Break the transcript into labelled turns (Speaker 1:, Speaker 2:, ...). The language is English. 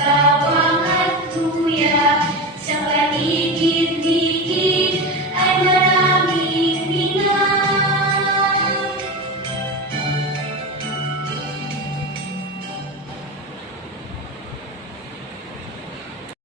Speaker 1: Yeah.